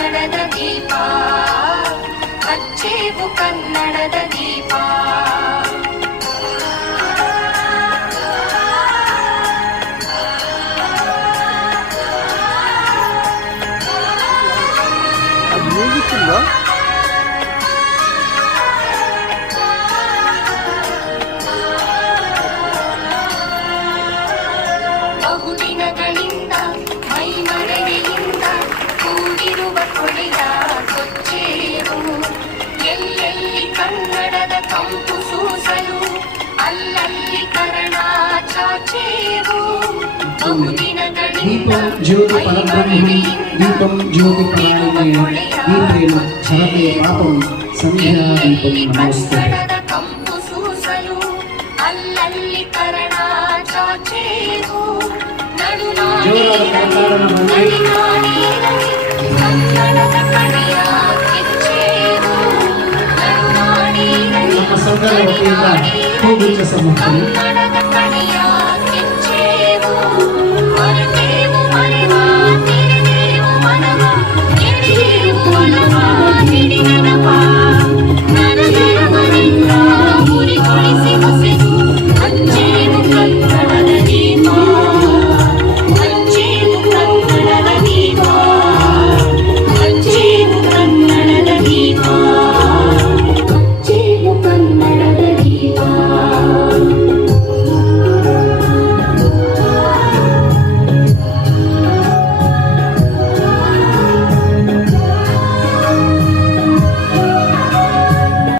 ಕನ್ನಡದ ದೀಪ ಹಚ್ಚೇವು ಕನ್ನಡದ ದೀಪ ಬಹುದಿನಗಳಿಂದ ಮೈಮರೆಯಿಂದ ಕೂಡಿರುವ ಕೊಡೆಯ ಕೊಚ್ಚೇವು ಎಲ್ಲೆಲ್ಲಿ ಕನ್ನಡದ ಕಂಪು ಸೂಸಲು ಅಲ್ಲಲ್ಲಿ ಕನ್ನಡ ಚಾಚೇವು ಬಹುದಿನಗಳಿಂದ दीपं ज्योतिपरायणे दीपेन झरते पापं संध्यादीपं नमोऽस्तु ಕಂಪು ಸೂಸಲು ಅಲ್ಲಲ್ಲಿ ಕನ್ನಡ ಚಾಚೇವು ಕನ್ನಡದ ಕಡೆಯ ಕಿಚ್ಚೇವು ನಮ್ಮ ಸಂಘದ ವತಿಯಿಂದ ಹೂಗುಚ್ಛ ಸಮರ್ಪಣೆ